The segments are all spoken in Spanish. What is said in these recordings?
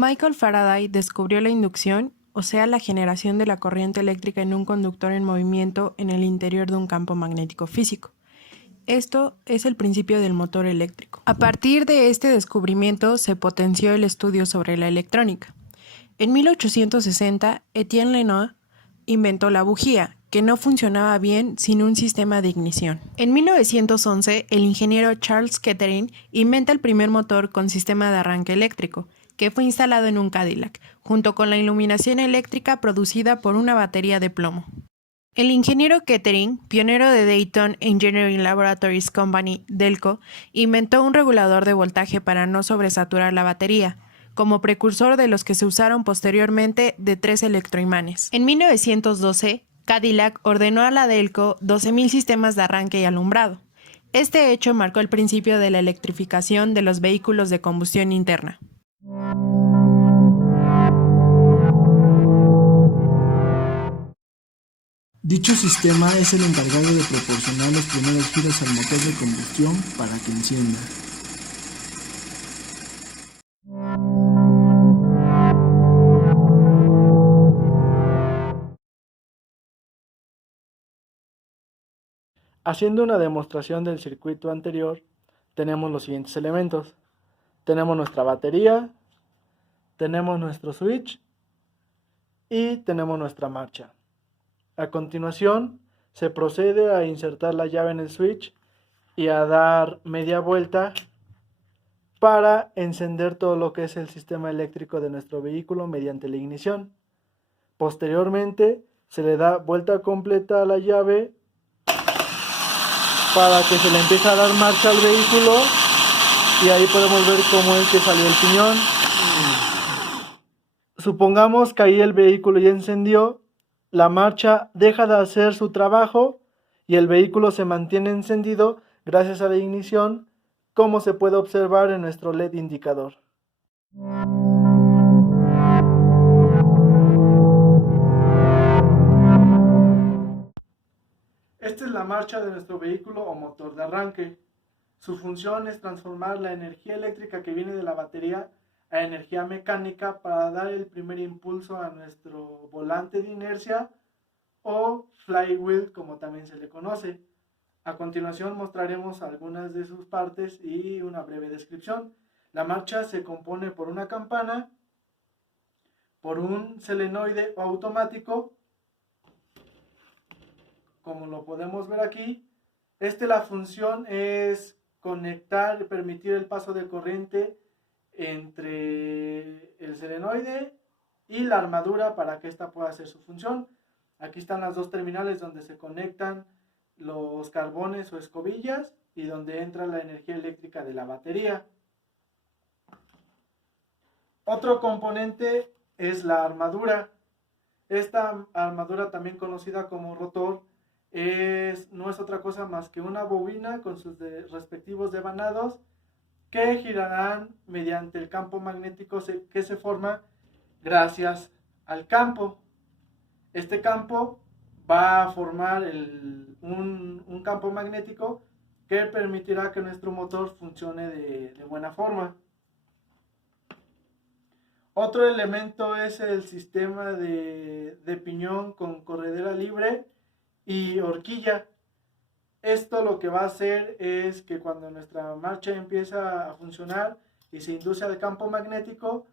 Michael Faraday descubrió la inducción, o sea, la generación de la corriente eléctrica en un conductor en movimiento en el interior de un campo magnético físico. Esto es el principio del motor eléctrico. A partir de este descubrimiento se potenció el estudio sobre la electrónica. En 1860, Etienne Lenoir inventó la bujía, que no funcionaba bien sin un sistema de ignición. En 1911, el ingeniero Charles Kettering inventa el primer motor con sistema de arranque eléctrico, que fue instalado en un Cadillac, junto con la iluminación eléctrica producida por una batería de plomo. El ingeniero Kettering, pionero de Dayton Engineering Laboratories Company, Delco, inventó un regulador de voltaje para no sobresaturar la batería, como precursor de los que se usaron posteriormente de 3 electroimanes. En 1912, Cadillac ordenó a la Delco 12.000 sistemas de arranque y alumbrado. Este hecho marcó el principio de la electrificación de los vehículos de combustión interna. Dicho sistema es el encargado de proporcionar los primeros giros al motor de combustión para que encienda. Haciendo una demostración del circuito anterior, tenemos los siguientes elementos. Tenemos nuestra batería, tenemos nuestro switch y tenemos nuestra marcha. A continuación, se procede a insertar la llave en el switch y a dar media vuelta para encender todo lo que es el sistema eléctrico de nuestro vehículo mediante la ignición. Posteriormente, se le da vuelta completa a la llave para que se le empiece a dar marcha al vehículo y ahí podemos ver cómo es que salió el piñón. Supongamos que ahí el vehículo ya encendió, la marcha deja de hacer su trabajo y el vehículo se mantiene encendido gracias a la ignición, como se puede observar en nuestro LED indicador. Esta es la marcha de nuestro vehículo o motor de arranque. Su función es transformar la energía eléctrica que viene de la batería a energía mecánica para dar el primer impulso a nuestro volante de inercia o flywheel, como también se le conoce. A continuación mostraremos algunas de sus partes y una breve descripción. La marcha se compone por una campana, por un solenoide automático, como lo podemos ver aquí. La función es conectar y permitir el paso de corriente entre el solenoide y la armadura para que ésta pueda hacer su función. Aquí están las dos terminales donde se conectan los carbones o escobillas y donde entra la energía eléctrica de la batería. Otro componente es la armadura. Esta armadura, también conocida como rotor, no es otra cosa más que una bobina con sus respectivos devanados que girarán mediante el campo magnético que se forma gracias al campo. Este campo va a formar un campo magnético que permitirá que nuestro motor funcione de buena forma. Otro elemento es el sistema de piñón con corredera libre y horquilla. Esto lo que va a hacer es que cuando nuestra marcha empieza a funcionar y se induce al campo magnético,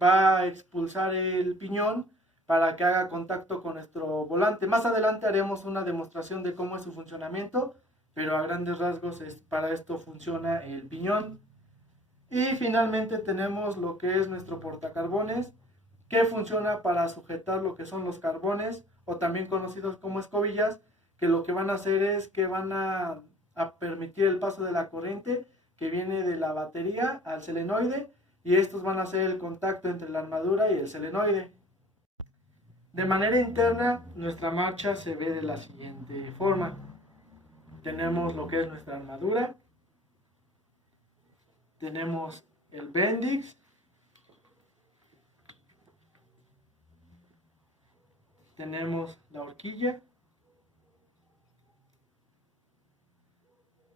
va a expulsar el piñón para que haga contacto con nuestro volante. Más adelante haremos una demostración de cómo es su funcionamiento, pero a grandes rasgos para esto funciona el piñón. Y finalmente tenemos lo que es nuestro portacarbones, que funciona para sujetar lo que son los carbones, o también conocidos como escobillas, que lo que van a hacer es que van a permitir el paso de la corriente que viene de la batería al solenoide, y estos van a hacer el contacto entre la armadura y el solenoide. De manera interna, nuestra marcha se ve de la siguiente forma. Tenemos lo que es nuestra armadura, tenemos el Bendix, tenemos la horquilla,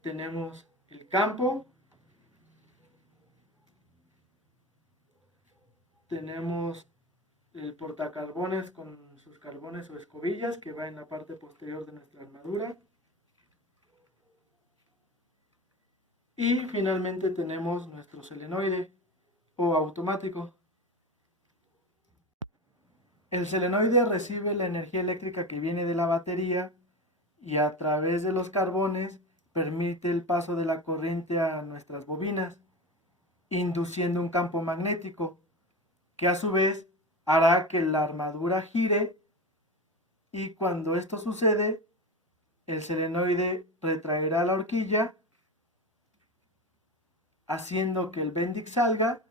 tenemos el campo tenemos el portacarbones con sus carbones o escobillas que va en la parte posterior de nuestra armadura. Y finalmente tenemos nuestro solenoide o automático. El solenoide recibe la energía eléctrica que viene de la batería y a través de los carbones permite el paso de la corriente a nuestras bobinas, induciendo un campo magnético que a su vez hará que la armadura gire, y cuando esto sucede, el solenoide retraerá la horquilla, haciendo que el Bendix salga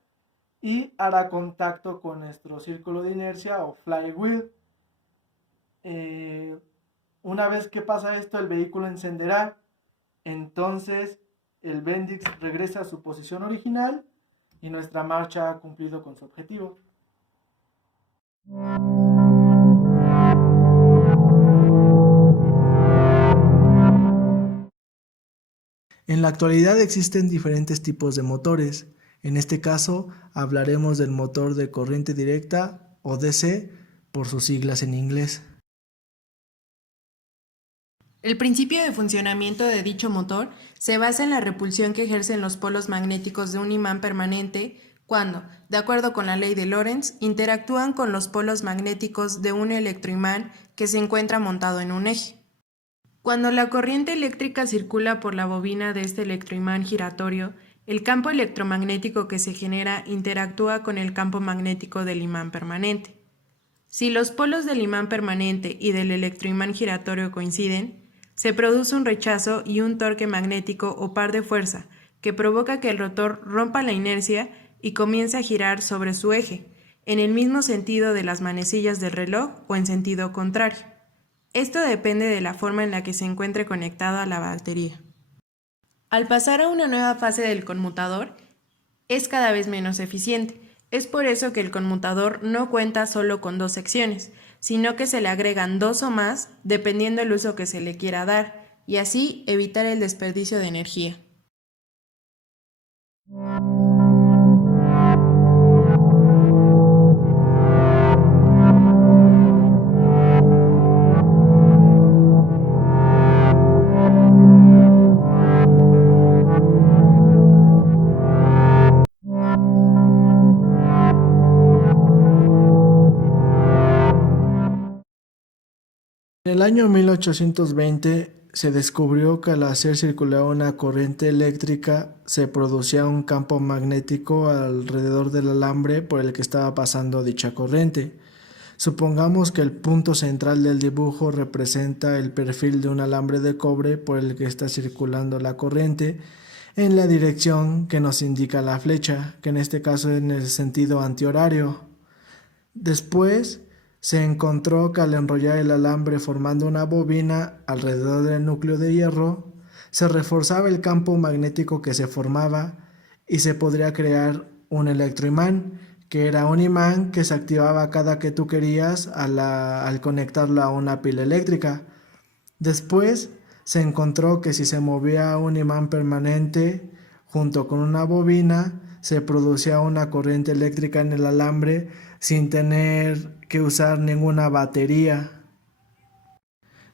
y hará contacto con nuestro círculo de inercia o flywheel. Una vez que pasa esto, el vehículo encenderá, entonces el Bendix regresa a su posición original y nuestra marcha ha cumplido con su objetivo. En la actualidad existen diferentes tipos de motores. En este caso hablaremos del motor de corriente directa o DC por sus siglas en inglés. El principio de funcionamiento de dicho motor se basa en la repulsión que ejercen los polos magnéticos de un imán permanente cuando, de acuerdo con la ley de Lorentz, interactúan con los polos magnéticos de un electroimán que se encuentra montado en un eje. Cuando la corriente eléctrica circula por la bobina de este electroimán giratorio, el campo electromagnético que se genera interactúa con el campo magnético del imán permanente. Si los polos del imán permanente y del electroimán giratorio coinciden, se produce un rechazo y un torque magnético o par de fuerza que provoca que el rotor rompa la inercia y comience a girar sobre su eje, en el mismo sentido de las manecillas del reloj o en sentido contrario. Esto depende de la forma en la que se encuentre conectado a la batería. Al pasar a una nueva fase del conmutador, es cada vez menos eficiente. Es por eso que el conmutador no cuenta solo con dos secciones, sino que se le agregan dos o más dependiendo del uso que se le quiera dar, y así evitar el desperdicio de energía. En el año 1820 se descubrió que al hacer circular una corriente eléctrica se producía un campo magnético alrededor del alambre por el que estaba pasando dicha corriente. Supongamos que el punto central del dibujo representa el perfil de un alambre de cobre por el que está circulando la corriente en la dirección que nos indica la flecha, que en este caso es en el sentido antihorario. Después se encontró que al enrollar el alambre formando una bobina alrededor del núcleo de hierro, se reforzaba el campo magnético que se formaba y se podría crear un electroimán, que era un imán que se activaba cada que tú querías al conectarlo a una pila eléctrica. Después se encontró que si se movía un imán permanente junto con una bobina, se producía una corriente eléctrica en el alambre sin tener que usar ninguna batería.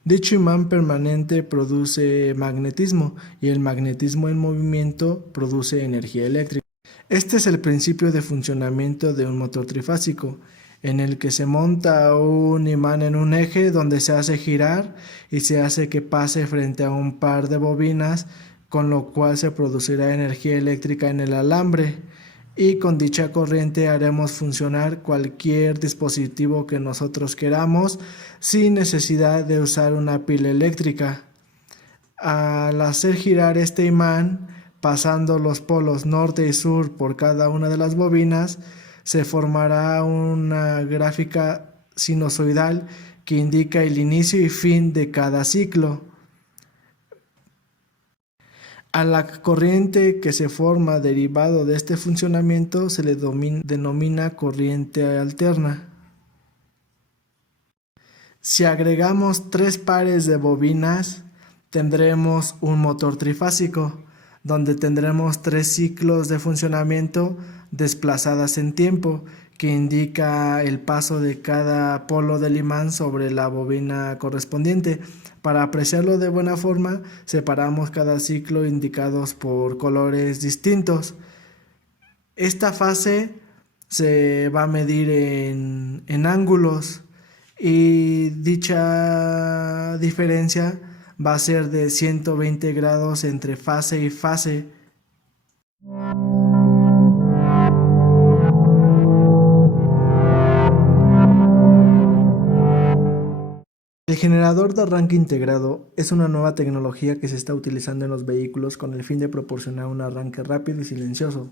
Dicho imán permanente produce magnetismo y el magnetismo en movimiento produce energía eléctrica. Este es el principio de funcionamiento de un motor trifásico, en el que se monta un imán en un eje donde se hace girar y se hace que pase frente a un par de bobinas, con lo cual se producirá energía eléctrica en el alambre. Y con dicha corriente haremos funcionar cualquier dispositivo que nosotros queramos sin necesidad de usar una pila eléctrica. Al hacer girar este imán, pasando los polos norte y sur por cada una de las bobinas, se formará una gráfica sinusoidal que indica el inicio y fin de cada ciclo. A la corriente que se forma derivado de este funcionamiento se le denomina corriente alterna. Si agregamos 3 pares de bobinas, tendremos un motor trifásico, donde tendremos 3 ciclos de funcionamiento desplazadas en tiempo, que indica el paso de cada polo del imán sobre la bobina correspondiente. Para apreciarlo de buena forma, separamos cada ciclo indicados por colores distintos. Esta fase se va a medir en ángulos y dicha diferencia va a ser de 120 grados entre fase y fase. El generador de arranque integrado es una nueva tecnología que se está utilizando en los vehículos con el fin de proporcionar un arranque rápido y silencioso.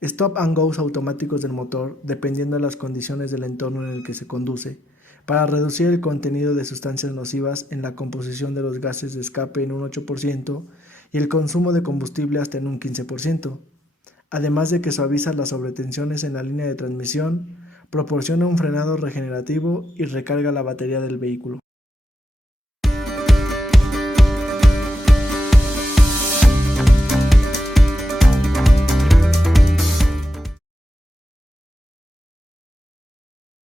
Stop and goes automáticos del motor dependiendo de las condiciones del entorno en el que se conduce, para reducir el contenido de sustancias nocivas en la composición de los gases de escape en un 8% y el consumo de combustible hasta en un 15%, además de que suaviza las sobretensiones en la línea de transmisión, proporciona un frenado regenerativo y recarga la batería del vehículo.